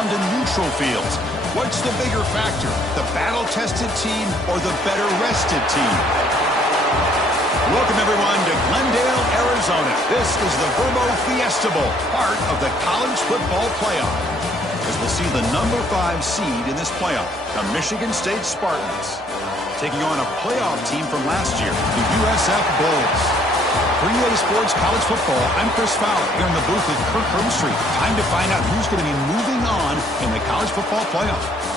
on to neutral fields. What's the bigger factor, the battle-tested team or the better-rested team? Welcome, everyone, to Glendale, Arizona. This is the Verbo Fiesta Bowl, part of the college football playoff. As we'll see the number 5 seed in this playoff, the Michigan State Spartans, taking on a playoff team from last year, the USF Bulls. For EA Sports College Football, I'm Chris Fowler here in the booth with Kirk Herbstreit. Time to find out who's going to be moving on in the college football playoff.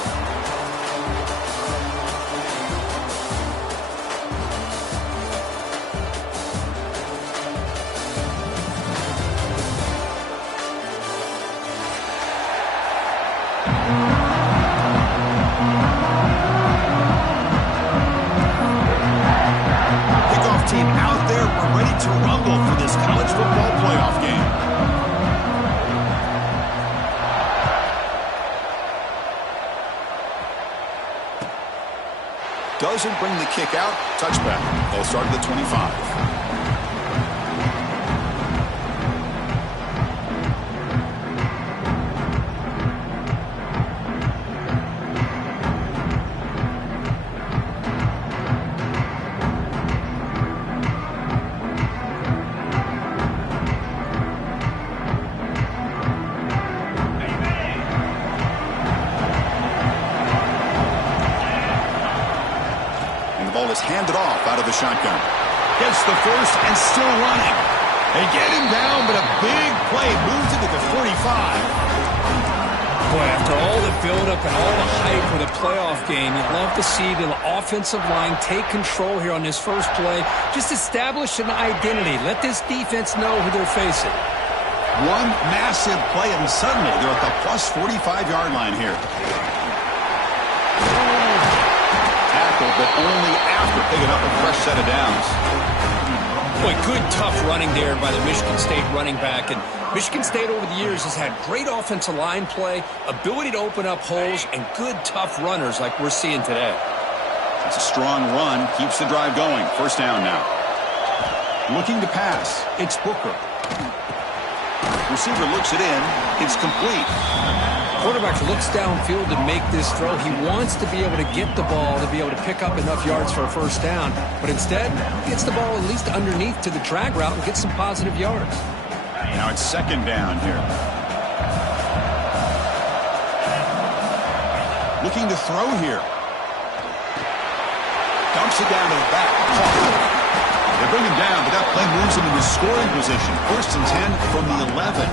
Doesn't bring the kick out. Touchback. They'll start at the 25. Handed off out of the shotgun. Gets the first and still running. They get him down, but a big play moves into the 45. Boy, after all the buildup and all the hype for the playoff game, you'd love to see the offensive line take control here on this first play. Just establish an identity. Let this defense know who they're facing. One massive play, and suddenly they're at the plus 45-yard line here. But only after picking up a fresh set of downs. Boy, good, tough running there by the Michigan State running back. And Michigan State over the years has had great offensive line play, ability to open up holes, and good, tough runners like we're seeing today. It's a strong run, keeps the drive going. First down now. Looking to pass, it's Booker. Receiver looks it in, it's complete. Quarterback looks downfield to make this throw. He wants to be able to get the ball to be able to pick up enough yards for a first down. But instead, he gets the ball at least underneath to the drag route and gets some positive yards. Now it's second down here. Looking to throw here. Dumps it down to the back. They bring him down, but that play moves him into scoring position. First and 10 from the 11.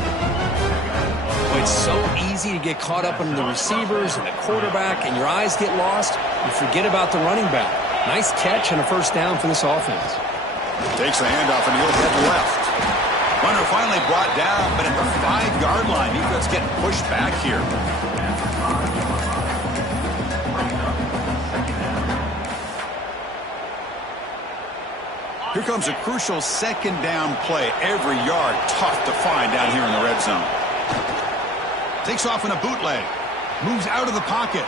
It's so easy to get caught up in the receivers and the quarterback, and your eyes get lost. You forget about the running back. Nice catch and a first down for this offense. Takes the handoff, and he'll head left. Runner finally brought down, but at the 5-yard line, defense getting pushed back here. Here comes a crucial second down play. Every yard tough to find down here in the red zone. Takes off in a bootleg. Moves out of the pocket.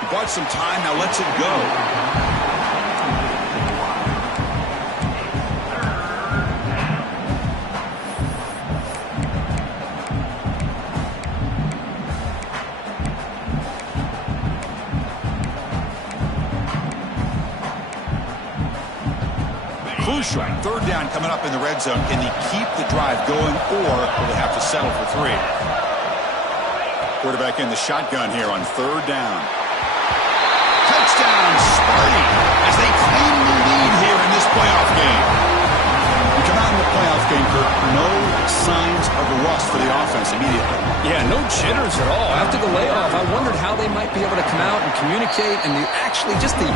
He bought some time, now lets it go. Crucial. Third down coming up in the red zone. Can they keep the drive going, or will they have to settle for 3? Quarterback in the shotgun here on third down. Touchdown, Sparty, as they claim the lead here in this playoff game. We come out in the playoff game, Kirk. No signs of a rust for the offense immediately. Yeah, no jitters at all. After the layoff, I wondered how they might be able to come out and communicate and actually just the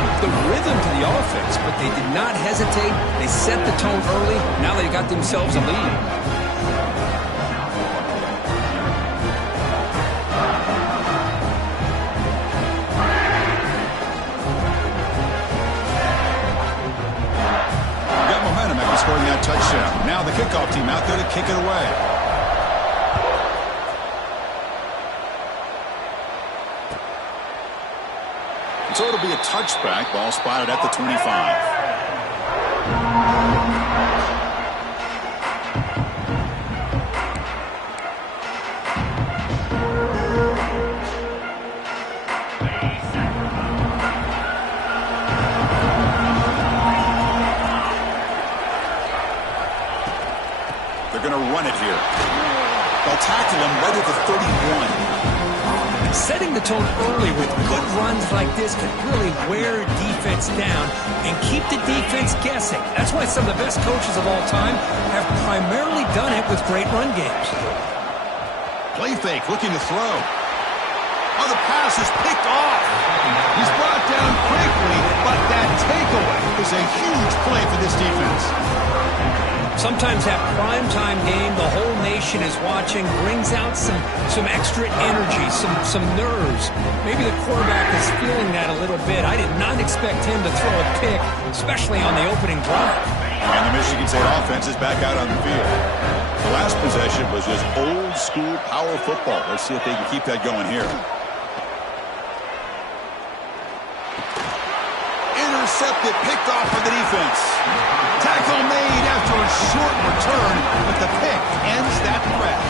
rhythm to the offense. But they did not hesitate. They set the tone early. Now they got themselves a lead. Scoring that touchdown. Now the kickoff team out there to kick it away. So it'll be a touchback. Ball spotted at the 25. setting the tone early with good runs like this can really wear a defense down and keep the defense guessing. That's why some of the best coaches of all time have primarily done it with great run games. Play fake, looking to throw. Oh, the pass is picked off. He's brought down quickly, but that takeaway is a huge play for this defense. Sometimes that primetime game, the whole nation is watching, brings out some extra energy, some nerves. Maybe the quarterback is feeling that a little bit. I did not expect him to throw a pick, especially on the opening drive. And the Michigan State offense is back out on the field. The last possession was just old-school power football. Let's see if they can keep that going here. Intercepted, picked off for the defense. Tackle made after a short return, but the pick ends that threat.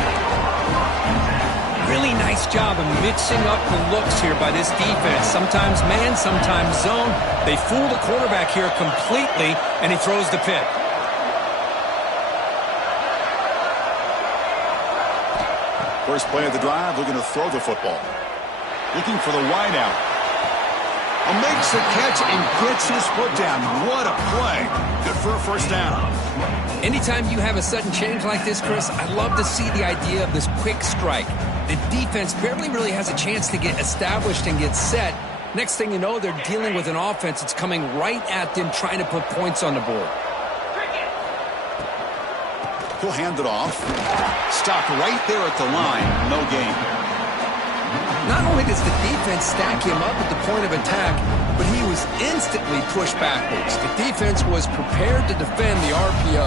Really nice job of mixing up the looks here by this defense. Sometimes man, sometimes zone. They fool the quarterback here completely, and he throws the pick. First play of the drive, looking to throw the football. Looking for the wideout. Makes the catch and gets his foot down. What a play. Good for a first down. Anytime you have a sudden change like this, Chris, I love to see the idea of this quick strike. The defense barely really has a chance to get established and get set. Next thing you know, they're dealing with an offense that's coming right at them, trying to put points on the board. He'll hand it off. Stopped right there at the line. No gain. Not only does the defense stack him up at the point of attack, but he was instantly pushed backwards. The defense was prepared to defend the RPO.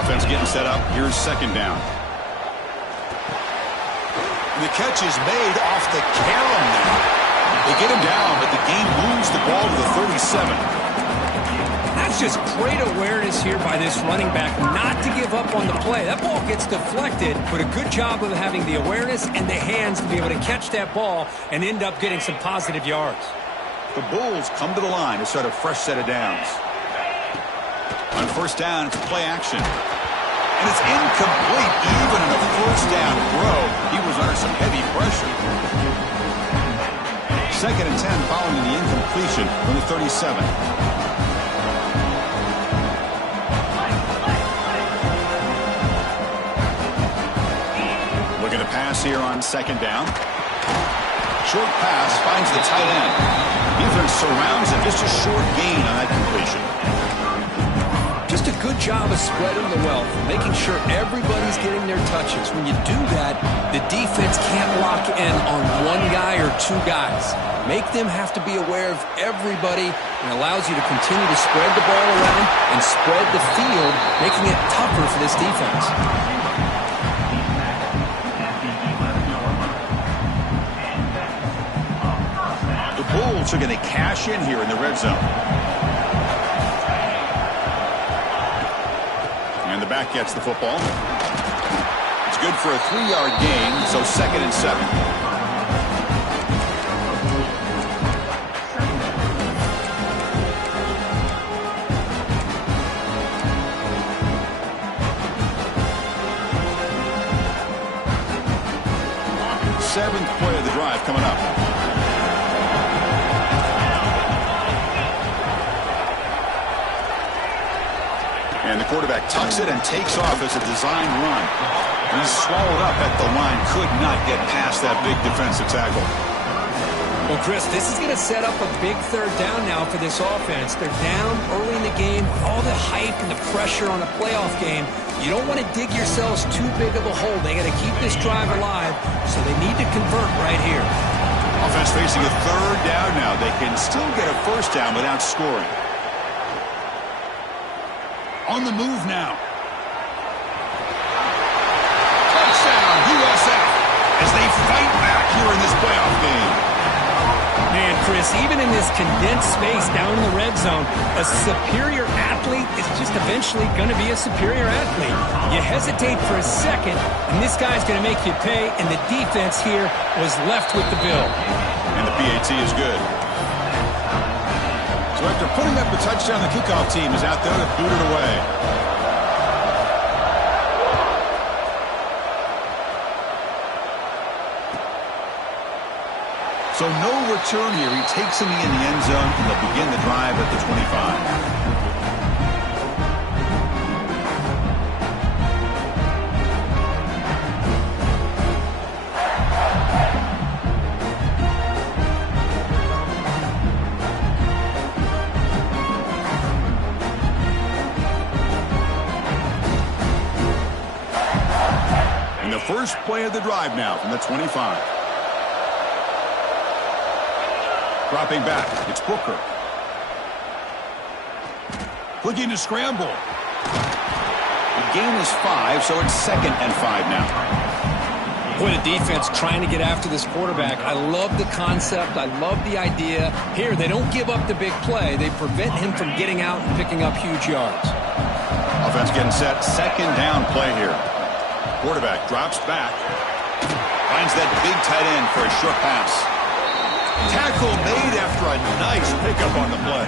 Offense getting set up. Here's second down. And the catch is made off the carom now. They get him down, but the game moves the ball to the 37. That's just great awareness here by this running back not to give up on the play. That ball gets deflected, but a good job of having the awareness and the hands to be able to catch that ball and end up getting some positive yards. The Bulls come to the line to start a fresh set of downs. On first down, it's play action. And it's incomplete. Even in a first down throw, he was under some heavy pressure. Second and 10 following the incompletion from the 37. Looking to pass here on second down. Short pass finds the tight end. Defense surrounds it. Just a short gain on that completion. Just a good job of spreading the wealth, making sure everybody's getting their touches. When you do that, the defense can't lock in on one guy or two guys. Make them have to be aware of everybody, and allows you to continue to spread the ball around and spread the field, making it tougher for this defense. The Bulls are going to cash in here in the red zone. And the back gets the football. It's good for a 3-yard gain, so second and 7. Seventh play of the drive coming up. And the quarterback tucks it and takes off as a design run. He's swallowed up at the line. Could not get past that big defensive tackle. Well, Chris, this is going to set up a big third down now for this offense. They're down early in the game. All the hype and the pressure on a playoff game. You don't want to dig yourselves too big of a hole. They got to keep this drive alive, so they need to convert right here. Offense facing a third down now. They can still get a first down without scoring. On the move now. Touchdown, USF, as they fight back here in this playoff game. Man, Chris, even in this condensed space down in the red zone, a superior athlete is just eventually going to be a superior athlete. You hesitate for a second, and this guy's going to make you pay, and the defense here was left with the bill. And the PAT is good. So after putting up the touchdown, the kickoff team is out there to boot it away. So no return here. He takes him in the end zone, and they'll begin the drive at the 25. First play of the drive now from the 25. Dropping back, it's Booker. Looking to scramble. The gain is 5, so it's 2nd and 5 now. Boy, the defense trying to get after this quarterback. I love the concept. I love the idea. Here, they don't give up the big play. They prevent him from getting out and picking up huge yards. Offense getting set. 2nd down play here. Quarterback drops back. Finds that big tight end for a short pass. Tackle made after a nice pickup on the play.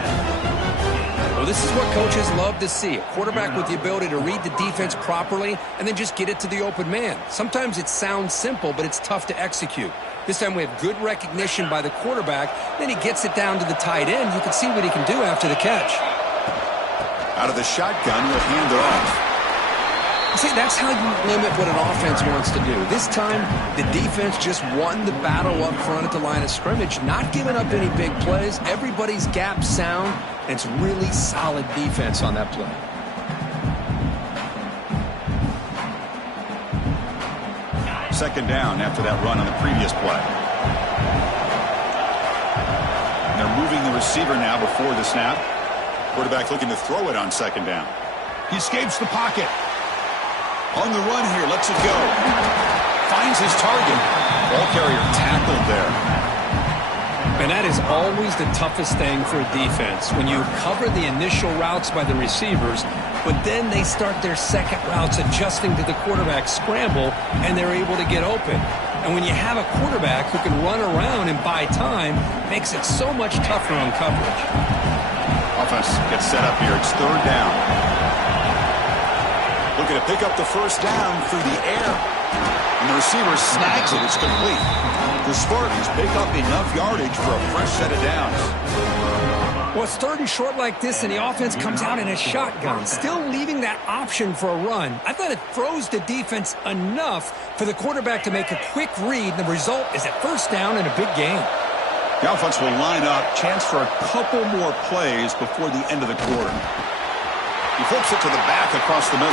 Well, this is what coaches love to see. A quarterback with the ability to read the defense properly and then just get it to the open man. Sometimes it sounds simple, but it's tough to execute. This time we have good recognition by the quarterback. Then he gets it down to the tight end. You can see what he can do after the catch. Out of the shotgun, he'll hand it off. See, that's how you limit what an offense wants to do. This time, the defense just won the battle up front at the line of scrimmage, not giving up any big plays. Everybody's gap sound, and it's really solid defense on that play. Second down after that run on the previous play. And they're moving the receiver now before the snap. Quarterback looking to throw it on 2nd down. He escapes the pocket. On the run here, lets it go. Finds his target. Ball carrier tackled there. And that is always the toughest thing for a defense. When you cover the initial routes by the receivers, but then they start their second routes adjusting to the quarterback scramble, and they're able to get open. And when you have a quarterback who can run around and buy time, it makes it so much tougher on coverage. Offense gets set up here. It's 3rd down. Looking to pick up the first down through the air. And the receiver snags it. It's complete. The Spartans pick up enough yardage for a fresh set of downs. Well, it's 3rd and short like this, and the offense comes out in a shotgun, still leaving that option for a run. I thought it froze the defense enough for the quarterback to make a quick read, and the result is a first down and a big gain. The offense will line up. Chance for a couple more plays before the end of the quarter. He flips it to the back across the middle.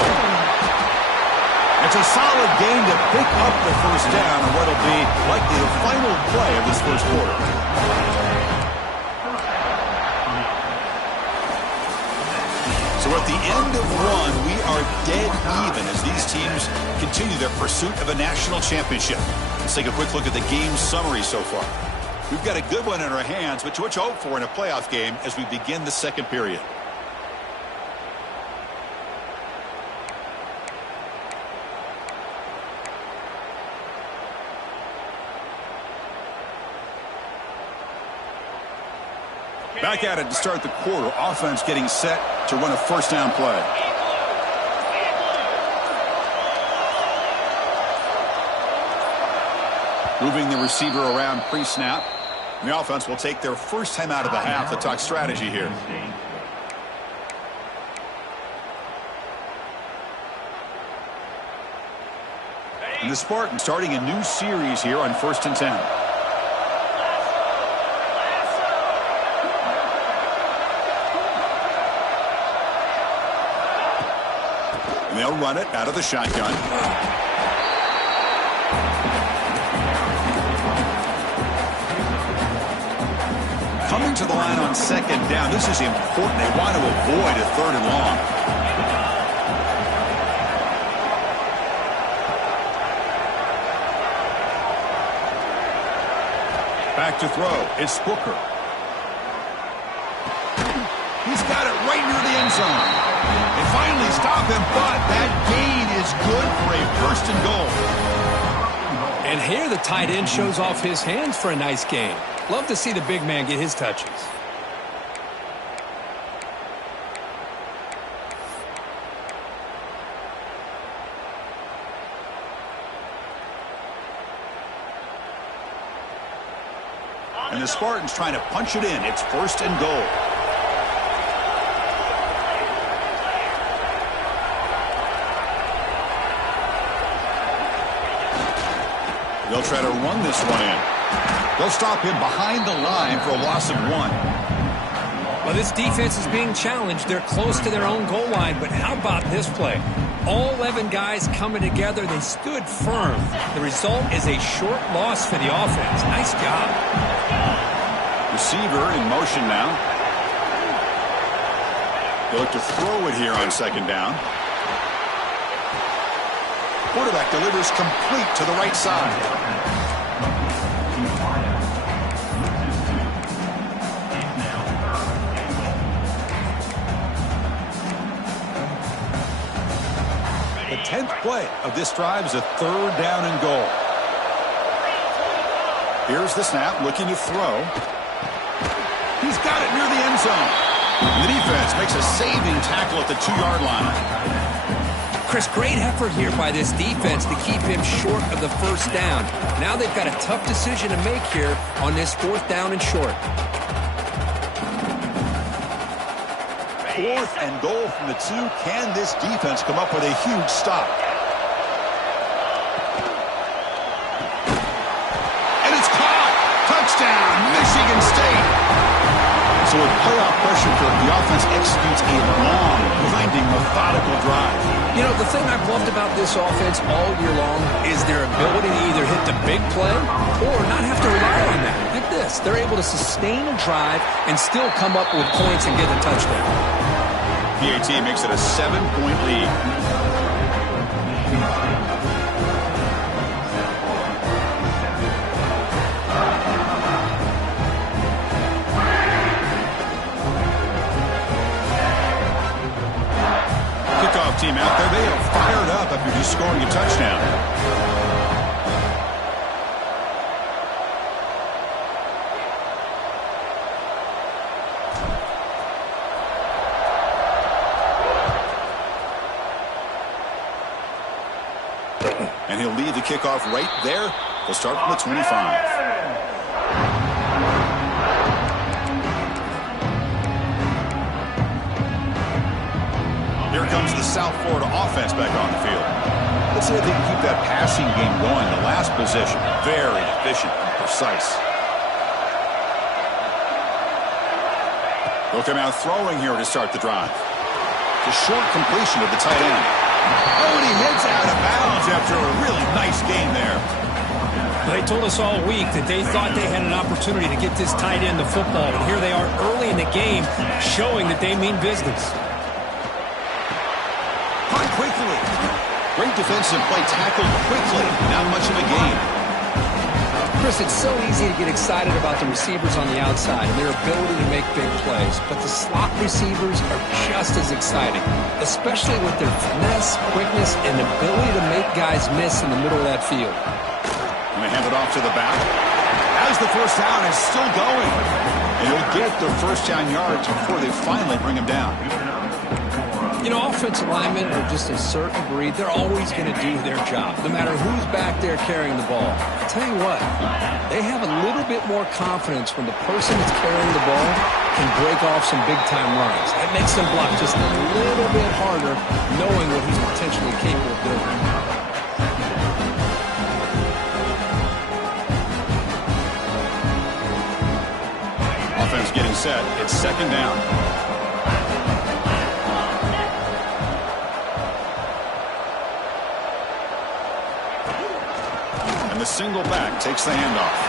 It's a solid gain to pick up the first down on what will be likely the final play of this first quarter. So at the end of one, we are dead even as these teams continue their pursuit of a national championship. Let's take a quick look at the game summary so far. We've got a good one in our hands, but what you hope for in a playoff game as we begin the second period. Back at it to start the quarter. Offense getting set to run a first down play. Moving the receiver around pre-snap. The offense will take their first time out of the half to talk strategy here. And the Spartans starting a new series here on 1st and 10. And they'll run it out of the shotgun. Coming to the line on 2nd down. This is important. They want to avoid a 3rd and long. Back to throw. It's Booker. He's got it right near the end zone. They finally stop him, but that gain is good for a 1st and goal. And here the tight end shows off his hands for a nice gain. Love to see the big man get his touches. And the Spartans trying to punch it in. It's 1st and goal. They'll try to run this one in. They'll stop him behind the line for a loss of 1. Well, this defense is being challenged. They're close to their own goal line, but how about this play? All 11 guys coming together. They stood firm. The result is a short loss for the offense. Nice job. Receiver in motion now. They look to throw it here on 2nd down. Quarterback delivers complete to the right side. The 10th play of this drive is a 3rd down and goal. Here's the snap, looking to throw. He's got it near the end zone. And the defense makes a saving tackle at the 2-yard line. Chris, great effort here by this defense to keep him short of the 1st down. Now they've got a tough decision to make here on this 4th down and short. 4th and goal from the 2. Can this defense come up with a huge stop? And it's caught! Touchdown, Michigan State! So with playoff pressure, the offense executes a long, grinding, methodical drive. You know, the thing I've loved about this offense all year long is their ability to either hit the big play or not have to rely on that. Like this. They're able to sustain a drive and still come up with points and get a touchdown. PAT makes it a 7-point lead. Kickoff team out there. They are fired up after just scoring a touchdown. And he'll lead the kickoff right there. They'll start from the 25. Here comes the South Florida offense back on the field. Let's see if they can keep that passing game going. The last possession, very efficient and precise. They'll come out throwing here to start the drive. The short completion of the tight end. Oh, and he heads out of bounds after a really nice game there. They told us all week that they thought they had an opportunity to get this tight end the football, and here they are early in the game showing that they mean business. Caught quickly. Great defensive play, tackled quickly. Not much of a gain. Chris, it's so easy to get excited about the receivers on the outside and their ability to make big plays, but the slot receivers are just as exciting, especially with their finesse, quickness, and ability to make guys miss in the middle of that field. And they hand it off to the back. As the 1st down is still going. And he'll get the 1st down yards before they finally bring him down. You know, offensive linemen are just a certain breed. They're always going to do their job, no matter who's back there carrying the ball. I'll tell you what, they have a little bit more confidence when the person that's carrying the ball can break off some big-time runs. That makes them block just a little bit harder, knowing what he's potentially capable of doing. Offense getting set. It's 2nd down. The single back takes the handoff.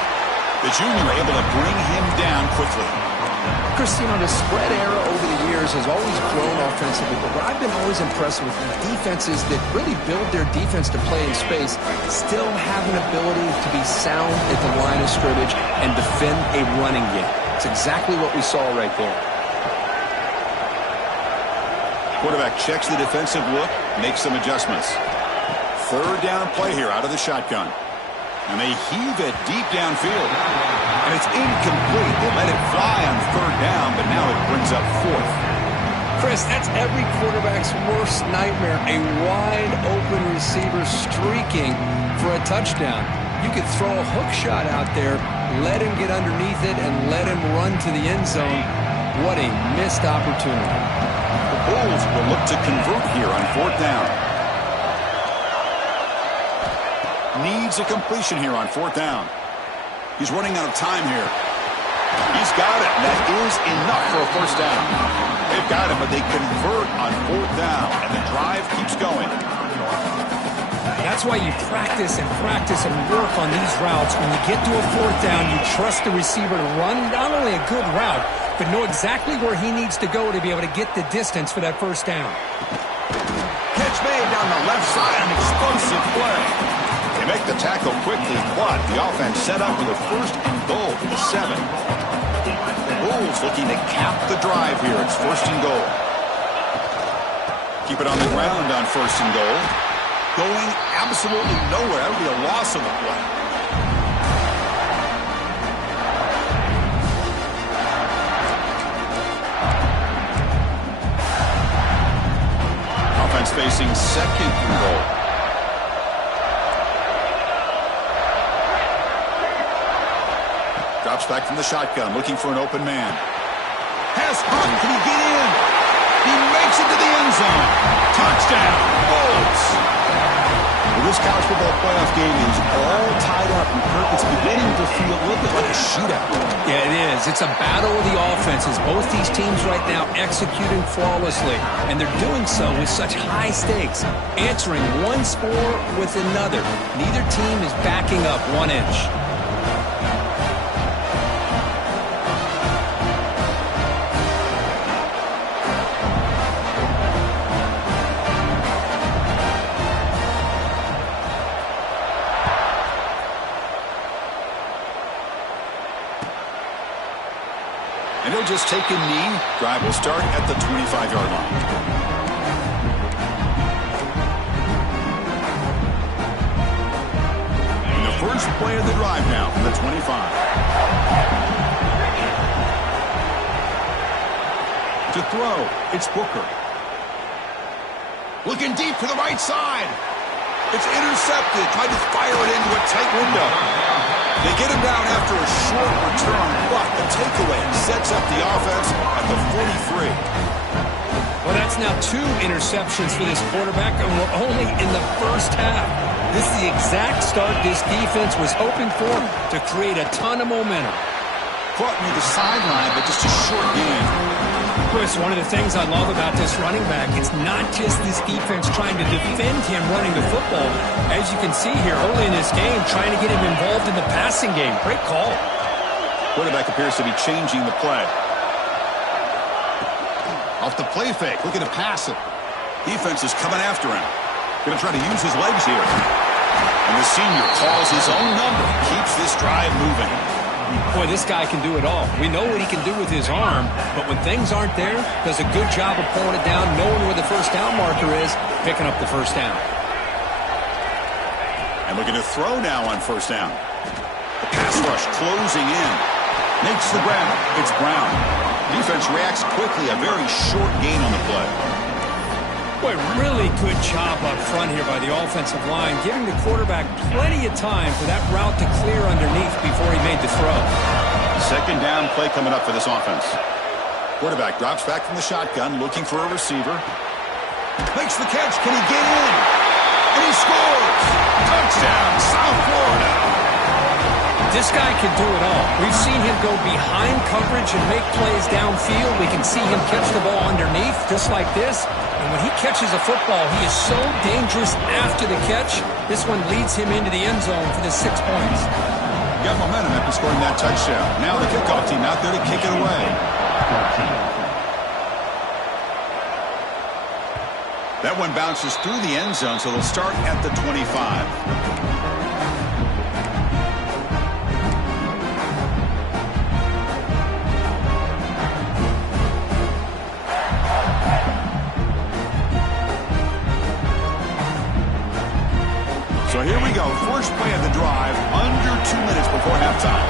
The junior able to bring him down quickly. Chris, you know, the spread era over the years has always grown offensively, but what I've been always impressed with is defenses that really build their defense to play in space still have an ability to be sound at the line of scrimmage and defend a running game. It's exactly what we saw right there. Quarterback checks the defensive look, makes some adjustments. 3rd down play here out of the shotgun. And they heave it deep downfield. And it's incomplete. They let it fly on 3rd down, but now it brings up 4th. Chris, that's every quarterback's worst nightmare. A wide open receiver streaking for a touchdown. You could throw a hook shot out there, let him get underneath it, and let him run to the end zone. What a missed opportunity. The Bulls will look to convert here on 4th down. Needs a completion here on 4th down. He's running out of time here. He's got it. That is enough for a 1st down. They've got it, but they convert on 4th down, and the drive keeps going. That's why you practice and work on these routes. When you get to a 4th down, you trust the receiver to run not only a good route, but know exactly where he needs to go to be able to get the distance for that 1st down. Catch made down the left side, an explosive play. They make the tackle quickly, but the offense set up with a 1st and goal for the 7. The Bulls looking to cap the drive here. It's 1st and goal. Keep it on the ground on 1st and goal. Going absolutely nowhere. That would be a loss of the play. Offense facing 2nd and goal. Drops back from the shotgun, looking for an open man. Has Hunt. Can he get in? He makes it to the end zone. Touchdown, Bulls. Well, this college football playoff game is all tied up. It's beginning to feel a little bit like a shootout. Yeah, it is. It's a battle of the offenses. Both these teams right now executing flawlessly, and they're doing so with such high stakes, answering one score with another. Neither team is backing up 1 inch. And he'll just take a knee. Drive will start at the 25-yard line. And the first play of the drive now from the 25. To throw, it's Booker. Looking deep to the right side. It's intercepted. Tried to fire it into a tight window. They get him down after a short return, but the takeaway sets up the offense at the 43. Well, that's now 2 interceptions for this quarterback, and we're only in the first half. This is the exact start this defense was hoping for to create a ton of momentum. Caught near the sideline, but just a short gain. Chris, one of the things I love about this running back, it's not just this defense trying to defend him running the football. As you can see here early in this game, trying to get him involved in the passing game. Great call. Quarterback appears to be changing the play. Off the play fake, looking to pass it. Defense is coming after him. Going to try to use his legs here. And the senior calls his own number, keeps this drive moving. Boy, this guy can do it all. We know what he can do with his arm, but when things aren't there, does a good job of pulling it down, knowing where the 1st down marker is, picking up the 1st down. And looking to throw now on 1st down. The pass rush closing in. Makes the grab. It's Brown. Defense reacts quickly. A very short gain on the play. Boy, really good job up front here by the offensive line, giving the quarterback plenty of time for that route to clear underneath before he made the throw. 2nd down play coming up for this offense. Quarterback drops back from the shotgun, looking for a receiver. Makes the catch. Can he get in? And he scores! Touchdown, South Florida! This guy can do it all. We've seen him go behind coverage and make plays downfield. We can see him catch the ball underneath, just like this. And when he catches a football, he is so dangerous after the catch. This one leads him into the end zone for the 6 points. Got momentum after scoring that touchdown. Now the kickoff team out there to kick it away. That one bounces through the end zone, so they'll start at the 25. So here we go. First play of the drive, under 2 minutes before halftime.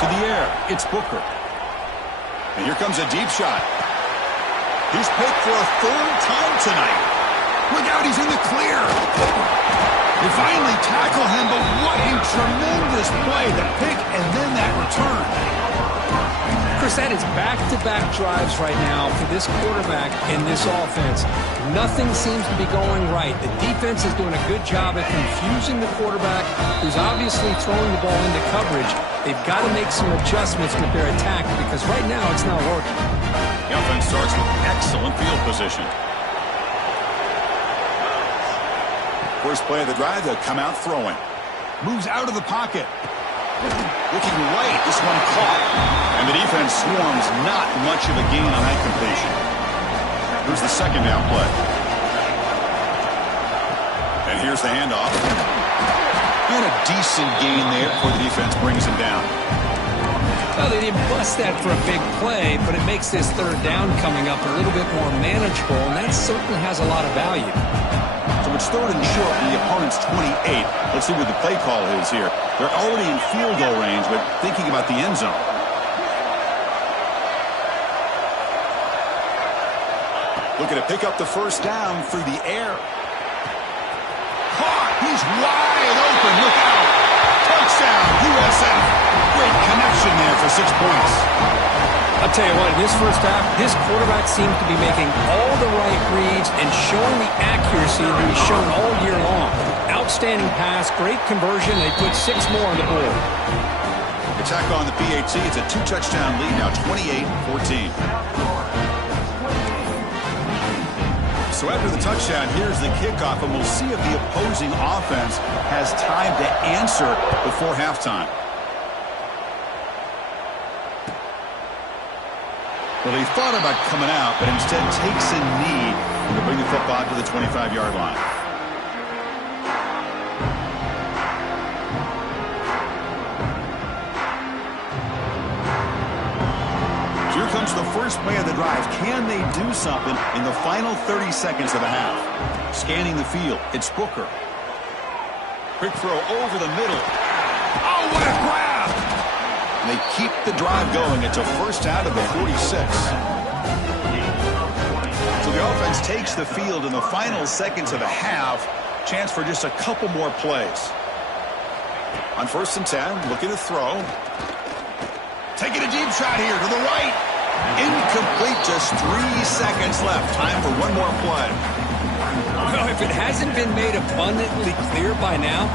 To the air, it's Booker. And here comes a deep shot. He's picked for a 3rd time tonight. Look out, he's in the clear. They finally tackle him, but what a tremendous play. The pick and then that return. Chris, that is back-to-back drives right now for this quarterback in this offense. Nothing seems to be going right. The defense is doing a good job at confusing the quarterback, who's obviously throwing the ball into coverage. They've got to make some adjustments with their attack because right now it's not working. The offense starts with excellent field position. First play of the drive, they'll come out throwing. Moves out of the pocket. Looking right, this one caught. And the defense swarms, not much of a gain on that completion. Here's the second down play. And here's the handoff. And a decent gain there before the defense brings him down. Well, they didn't bust that for a big play, but it makes this third down coming up a little bit more manageable, and that certainly has a lot of value. So it's third and short from the opponent's 28. Let's see what the play call is here. They're already in field goal range, but thinking about the end zone. Looking to pick up the first down through the air. Caught! He's wide open. Look out! Touchdown, USF. Great connection there for 6 points. I'll tell you what, in this first half, this quarterback seems to be making all the right reads and showing the accuracy that he's shown all year long. Outstanding pass, great conversion. They put 6 more on the board. Attack on the PAT. It's a 2-touchdown lead now, 28-14. So after the touchdown, here's the kickoff, and we'll see if the opposing offense has time to answer before halftime. Well, he thought about coming out, but instead takes a knee to bring the football to the 25-yard line. Here comes the first play of the drive. Can they do something in the final 30 seconds of the half? Scanning the field, it's Booker. Quick throw over the middle. Oh, what a grab! And they keep the drive going. It's a first out of the 46. So the offense takes the field in the final seconds of the half. Chance for just a couple more plays. On 1st and 10, looking to throw. Taking a deep shot here to the right. Incomplete, just 3 seconds left. Time for one more play. Well, if it hasn't been made abundantly clear by now,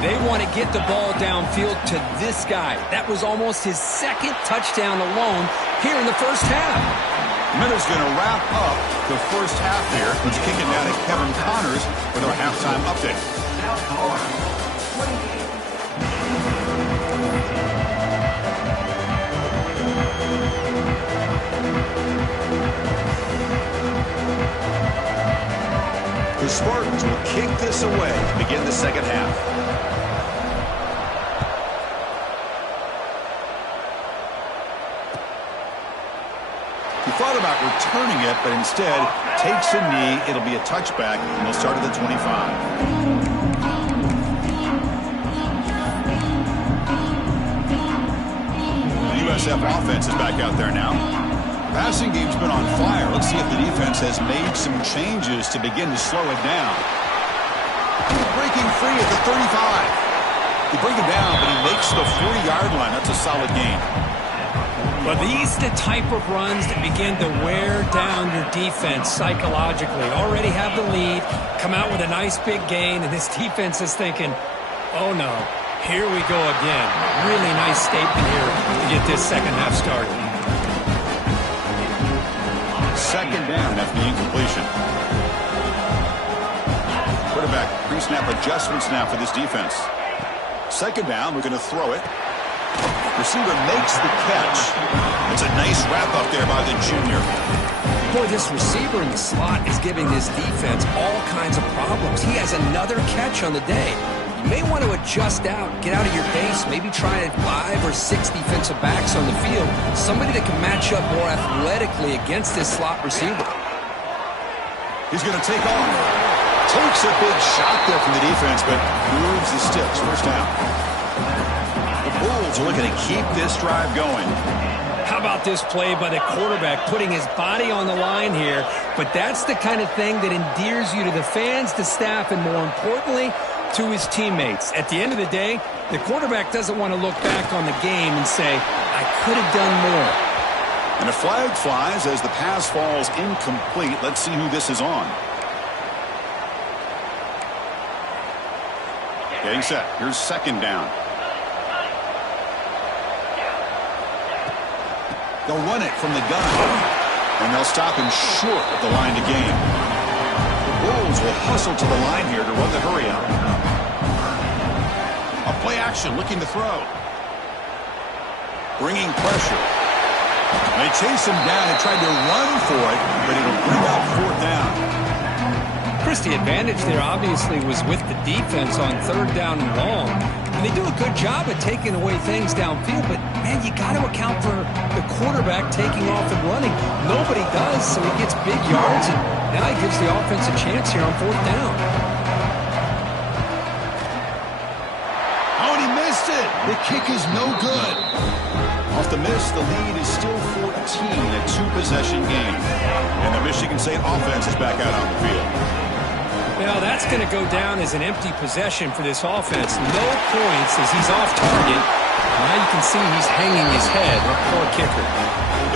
they want to get the ball downfield to this guy. That was almost his second touchdown alone here in the first half. Miller's going to wrap up the first half here. He's kicking down to Kevin Connors with our halftime update. The Spartans will kick this away to begin the second half. He thought about returning it, but instead takes a knee. It'll be a touchback, and they'll start at the 25. The USF offense is back out there now. Passing game's been on fire. Let's see if the defense has made some changes to begin to slow it down. Breaking free at the 35. They bring him down, but he makes the 40-yard line. That's a solid gain. Well, these are the type of runs that begin to wear down your defense psychologically. Already have the lead, come out with a nice big gain, and this defense is thinking, oh no, here we go again. Really nice statement here to get this second half started. Second down after the incompletion. Quarterback pre-snap adjustments now for this defense. Second down, we're going to throw it. Receiver makes the catch. It's a nice wrap up there by the junior. Boy, this receiver in the slot is giving this defense all kinds of problems. He has another catch on the day. You may want to adjust out, get out of your base, maybe try 5 or 6 defensive backs on the field. Somebody that can match up more athletically against this slot receiver. He's going to take off. Takes a big shot there from the defense, but moves the sticks. First down. The Bulls are looking to keep this drive going. How about this play by the quarterback, putting his body on the line here? But that's the kind of thing that endears you to the fans, the staff, and more importantly, to his teammates. At the end of the day, the quarterback doesn't want to look back on the game and say, I could have done more. And a flag flies as the pass falls incomplete. Let's see who this is on. Getting set. Here's second down. They'll run it from the gun. And they'll stop him short of the line to gain. The Bulls will hustle to the line here to run the hurry out. A play action looking to throw. Bringing pressure. They chase him down and tried to run for it, but it'll bring out fourth down. Chris, the advantage there obviously was with the defense on third down and long. And they do a good job at taking away things downfield, but, man, you got to account for the quarterback taking off and running. Nobody does, so he gets big yards, and now he gives the offense a chance here on fourth down. Oh, and he missed it. The kick is no good. Off the miss, the lead is still 14, a two-possession game. And the Michigan State offense is back out on the field. Well, that's going to go down as an empty possession for this offense. No points as he's off target. Now you can see he's hanging his head. Poor kicker.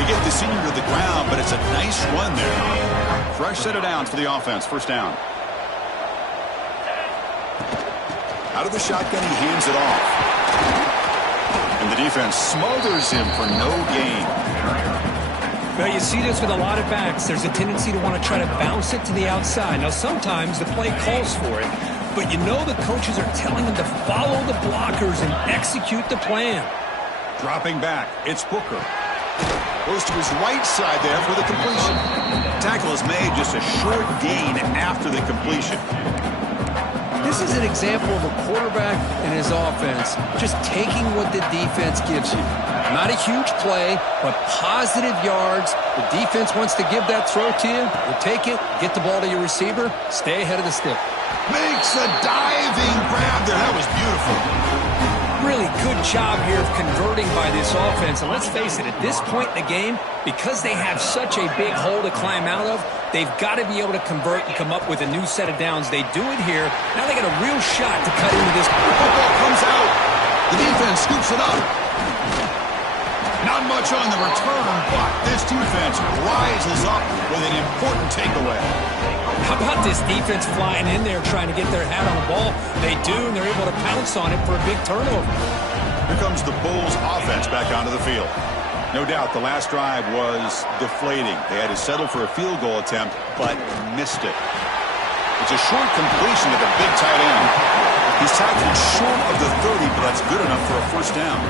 They get the senior to the ground, but it's a nice run there. Fresh set of downs for the offense. First down. Out of the shotgun, he hands it off. And the defense smothers him for no gain. Well, you see this with a lot of backs. There's a tendency to want to try to bounce it to the outside. Now, sometimes the play calls for it, but you know the coaches are telling them to follow the blockers and execute the plan. Dropping back, it's Booker. Goes to his right side there for the completion. Tackle is made, just a short gain after the completion. This is an example of a quarterback and his offense just taking what the defense gives you. Not a huge play, but positive yards. The defense wants to give that throw to you. You take it, get the ball to your receiver, stay ahead of the stick. Makes a diving grab there. That was beautiful. Really good job here of converting by this offense. And let's face it, at this point in the game, because they have such a big hole to climb out of, they've got to be able to convert and come up with a new set of downs. They do it here. Now they got a real shot to cut into this. The football comes out. The defense scoops it up. Not much on the return, but this defense rises up with an important takeaway. How about this defense flying in there trying to get their hat on the ball? They do, and they're able to pounce on it for a big turnover. Here comes the Bulls offense back onto the field. No doubt the last drive was deflating. They had to settle for a field goal attempt, but missed it. It's a short completion to the big tight end. He's tackled short of the 30, but that's good enough for a first down.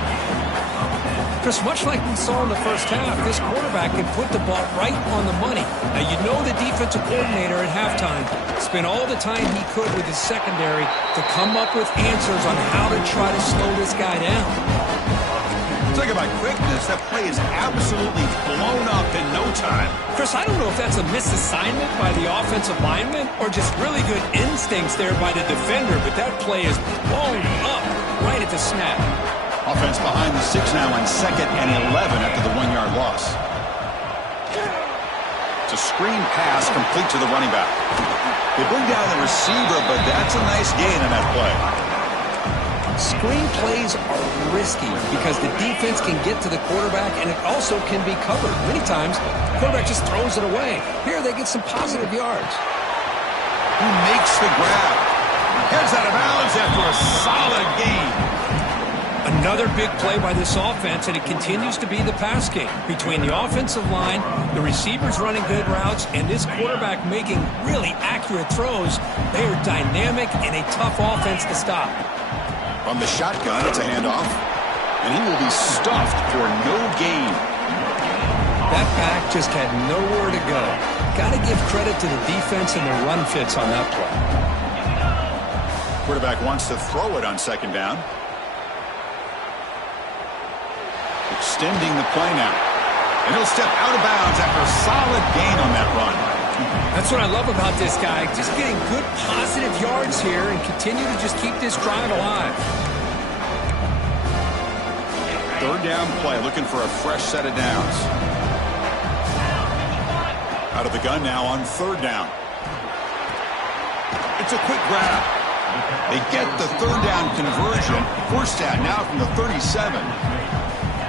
Chris, much like we saw in the first half, this quarterback can put the ball right on the money. Now, you know the defensive coordinator at halftime spent all the time he could with his secondary to come up with answers on how to try to slow this guy down. Talk about quickness. That play is absolutely blown up in no time. Chris, I don't know if that's a misassignment by the offensive lineman or just really good instincts there by the defender, but that play is blown up right at the snap. Offense behind the 6 now on 2nd and 11 after the 1-yard loss. It's a screen pass complete to the running back. They bring down the receiver, but that's a nice gain on that play. Screen plays are risky because the defense can get to the quarterback and it also can be covered. Many times, the quarterback just throws it away. Here they get some positive yards. Who makes the grab? Heads out of bounds after a solid gain. Another big play by this offense, and it continues to be the pass game. Between the offensive line, the receivers running good routes, and this quarterback making really accurate throws, they are dynamic and a tough offense to stop. On the shotgun, it's a handoff, and he will be stuffed for no gain. That back just had nowhere to go. Got to give credit to the defense and their run fits on that play. Quarterback wants to throw it on 2nd down. Extending the play now. And he'll step out of bounds after a solid gain on that run. That's what I love about this guy. Just getting good positive yards here and continue to just keep this drive alive. 3rd down play, looking for a fresh set of downs. Out of the gun now on 3rd down. It's a quick grab. They get the third down conversion. First down now from the 37.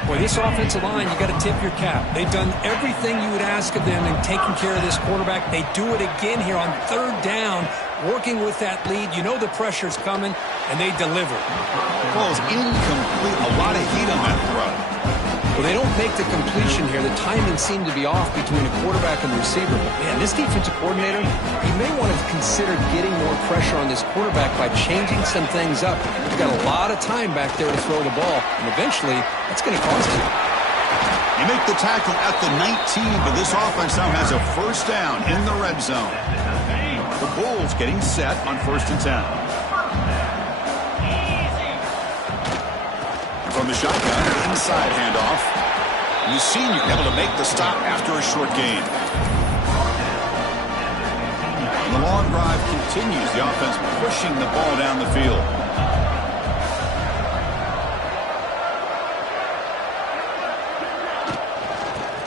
Boy, this offensive line, you got to tip your cap. They've done everything you would ask of them in taking care of this quarterback. They do it again here on third down, working with that lead. You know the pressure's coming, and they deliver. Ball's incomplete. A lot of heat on that throw. Well, they don't make the completion here. The timing seemed to be off between a quarterback and the receiver. But, man, this defensive coordinator, he may want to consider getting more pressure on this quarterback by changing some things up. You've got a lot of time back there to throw the ball, and eventually that's going to cost you. You make the tackle at the 19, but this offense now has a first down in the red zone. The Bulls getting set on 1st and 10. From the shotgun, inside handoff. And the senior able to make the stop after a short gain. And the long drive continues. The offense pushing the ball down the field.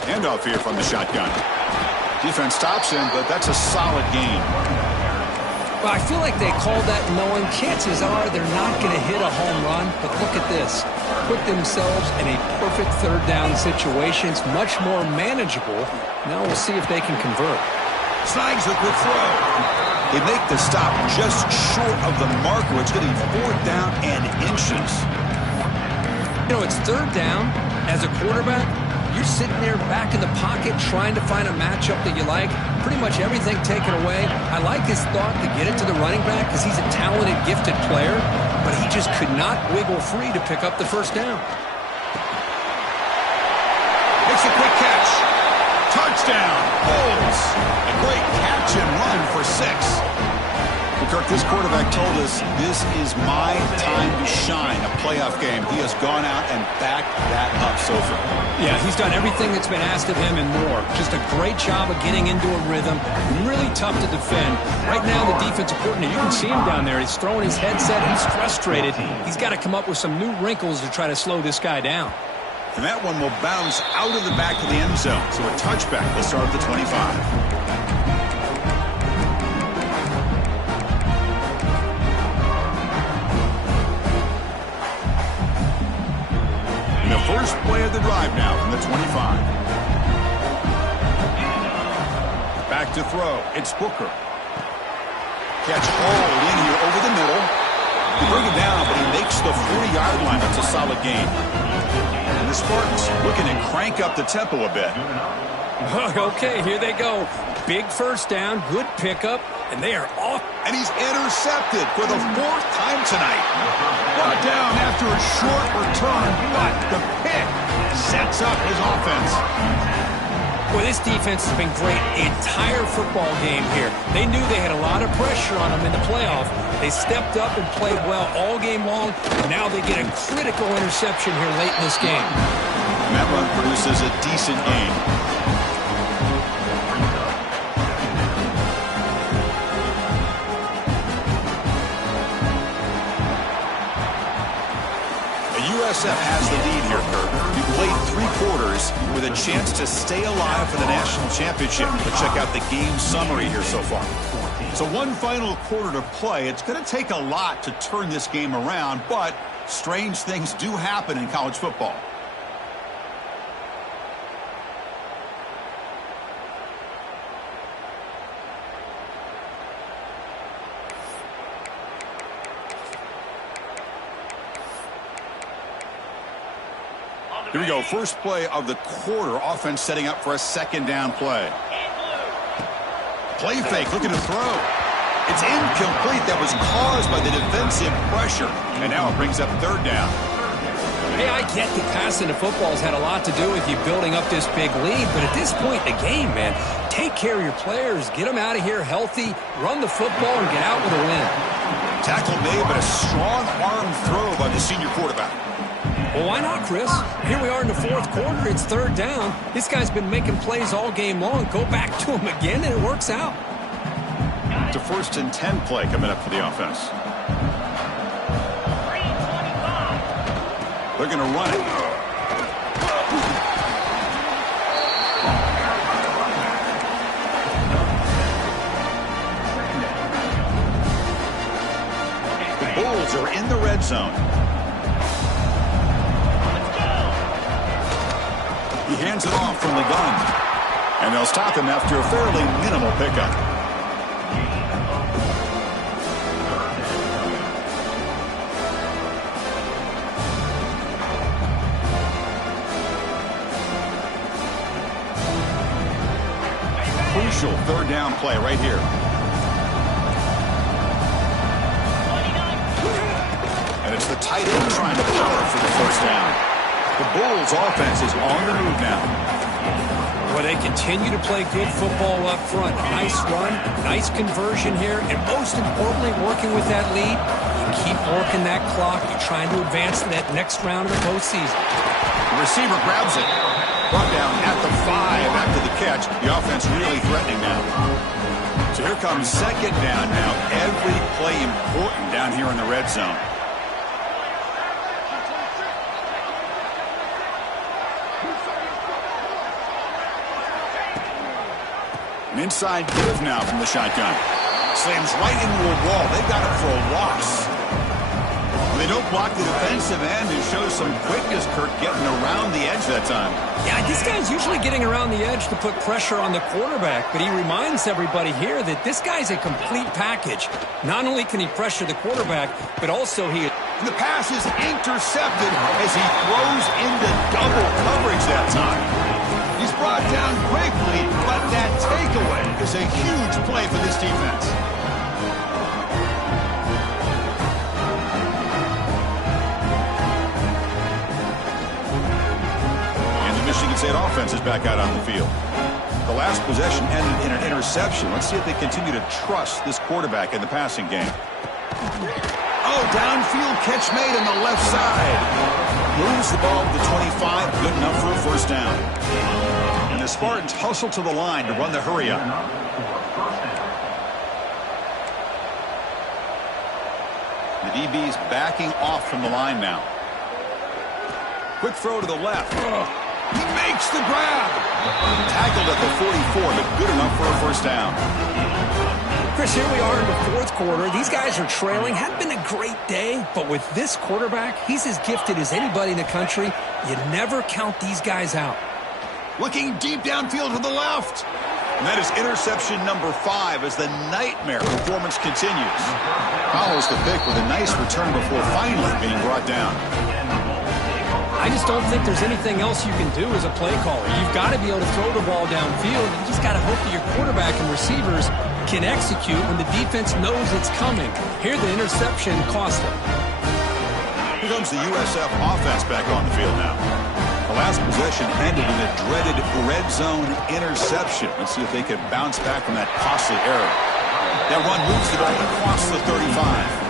Handoff here from the shotgun. Defense stops him, but that's a solid gain. Well, I feel like they called that knowing chances are they're not going to hit a home run. But look at this. Put themselves in a perfect third down situation. It's much more manageable. Now we'll see if they can convert. Snigs with the throw. They make the stop just short of the marker. It's getting 4th down and inches. You know, it's third down. As a quarterback, you're sitting there back in the pocket trying to find a matchup that you like. Pretty much everything taken away. I like his thought to get it to the running back because he's a talented, gifted player, but he just could not wiggle free to pick up the first down. Makes a quick catch. Touchdown, Bulls. A great catch and run for 6. Well, Kirk, this quarterback told us this is my time to shine, a playoff game. He has gone out and backed that up so far. Yeah, he's done everything that's been asked of him and more. Just a great job of getting into a rhythm. Really tough to defend. Right now, the defensive coordinator, you can see him down there. He's throwing his headset. He's frustrated. He's got to come up with some new wrinkles to try to slow this guy down. And that one will bounce out of the back of the end zone. So a touchback will start at the 25. First play of the drive now from the 25. Back to throw. It's Booker. Catch hauled in here over the middle. He bring it down, but he makes the 40-yard line. That's a solid gain. And the Spartans looking to crank up the tempo a bit. Okay, here they go. Big first down, good pickup, and they are off. And he's intercepted for the 4th time tonight. Brought down after a short return, but the pick sets up his offense. Well, this defense has been great the entire football game here. They knew they had a lot of pressure on them in the playoff. They stepped up and played well all game long. Now they get a critical interception here late in this game. And that run produces a decent gain. USF has the lead here, Kurt. We played 3 quarters with a chance to stay alive for the national championship. But check out the game summary here so far. So one final quarter to play. It's going to take a lot to turn this game around, but strange things do happen in college football. Here we go. First play of the quarter. Offense setting up for a 2nd down play. Play fake, looking to throw. It's incomplete. That was caused by the defensive pressure. And now it brings up 3rd down. Hey, I get the passing of football has had a lot to do with you building up this big lead, but at this point in the game, man, take care of your players. Get them out of here healthy, run the football, and get out with a win. Tackle made, but a strong arm throw by the senior quarterback. Well, why not, Chris? Here we are in the 4th quarter. It's 3rd down. This guy's been making plays all game long. Go back to him again, and it works out. To 1st and 10 play coming up for the offense. They're going to run it. Eagles are in the red zone. He hands it off from the gun. And they'll stop him after a fairly minimal pickup. Crucial third down play right here. And it's the tight end trying to power for the first down. The Bulls offense is on the move now. Well, they continue to play good football up front. Nice run, nice conversion here, and most importantly, working with that lead, you keep working that clock. You're trying to advance to that next round of the postseason. The receiver grabs it. Brought down at the 5 after the catch. The offense really threatening now. So here comes second down now. Every play important down here in the red zone. An inside give now from the shotgun. Slams right into a wall. They got it for a loss. They don't block the defensive end and show some quickness, Kirk, getting around the edge that time. Yeah, this guy's usually getting around the edge to put pressure on the quarterback, but he reminds everybody here that this guy's a complete package. Not only can he pressure the quarterback, but also he... The pass is intercepted as he throws into double coverage that time. He's brought down quickly, but that takeaway is a huge play for this defense. And the Michigan State offense is back out on the field. The last possession ended in an interception. Let's see if they continue to trust this quarterback in the passing game. Oh, downfield catch made on the left side. Moves the ball to the 25, good enough for a first down. And the Spartans hustle to the line to run the hurry-up. The DB's backing off from the line now. Quick throw to the left. He makes the grab. Tackled at the 44, but good enough for a first down. Chris, here we are in the fourth quarter. These guys are trailing. Hadn't been a great day, but with this quarterback, he's as gifted as anybody in the country. You never count these guys out. Looking deep downfield to the left. And that is interception number 5 as the nightmare performance continues. Follows the pick with a nice return before finally being brought down. I just don't think there's anything else you can do as a play caller. You've got to be able to throw the ball downfield. You just got to hope that your quarterback and receivers can execute when the defense knows it's coming. Here, the interception cost them. Here comes the USF offense back on the field now. The last possession ended in a dreaded red zone interception. Let's see if they can bounce back from that costly error. That run moves the ball across the 35.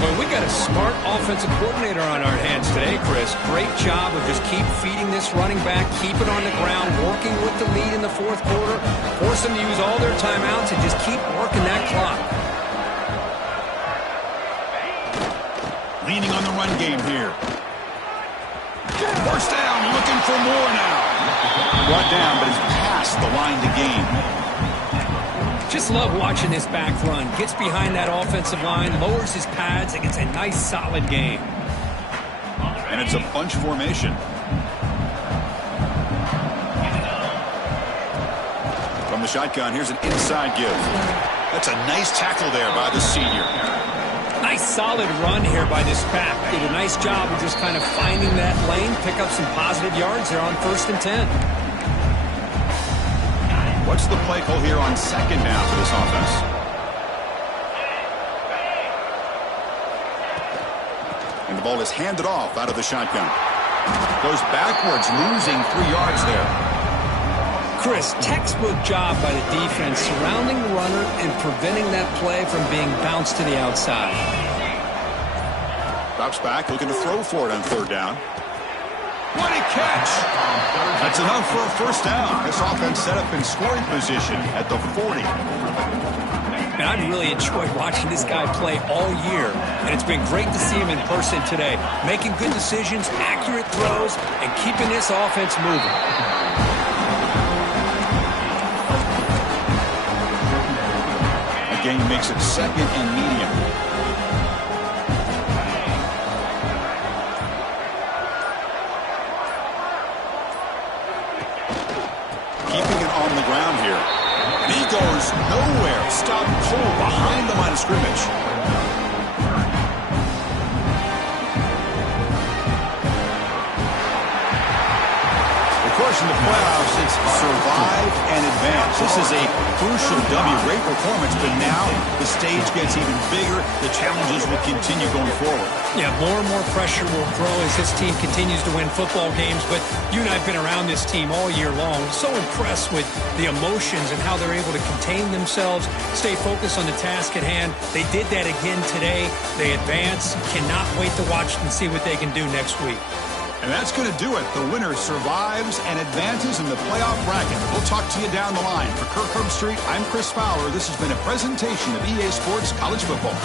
Well, we got a smart offensive coordinator on our hands today, Chris. Great job of just keep feeding this running back, keep it on the ground, working with the lead in the fourth quarter, force them to use all their timeouts and just keep working that clock. Leaning on the run game here. First down, looking for more now. Brought down, but is past the line to gain. Just love watching this back run. Gets behind that offensive line, lowers his pads, and gets a nice, solid game. And it's a bunch formation. From the shotgun, here's an inside give. That's a nice tackle there by the senior. Nice, solid run here by this back. Did a nice job of just kind of finding that lane, pick up some positive yards there on 1st and 10. What's the play call here on second down for this offense? And the ball is handed off out of the shotgun. Goes backwards, losing 3 yards there. Chris, textbook job by the defense surrounding the runner and preventing that play from being bounced to the outside. Drops back, looking to throw for it on 3rd down. What a catch! That's enough for a first down. This offense set up in scoring position at the 40. And I've really enjoyed watching this guy play all year, and it's been great to see him in person today, making good decisions, accurate throws, and keeping this offense moving. The game makes it 2nd and medium. ground here. And he goes nowhere. Stop cold behind the line of scrimmage. Of course, in the playoffs, it's survive and advance. This is a crucial W. Great performance, but now the stage gets even bigger. The challenges will continue going forward. Yeah, more and more pressure will grow as this team continues to win football games. But you and I have been around this team all year long. So impressed with the emotions and how they're able to contain themselves, stay focused on the task at hand. They did that again today. They advance. Cannot wait to watch and see what they can do next week. And that's going to do it. The winner survives and advances in the playoff bracket. We'll talk to you down the line. For Kirk Herbstreit, I'm Chris Fowler. This has been a presentation of EA Sports College Football.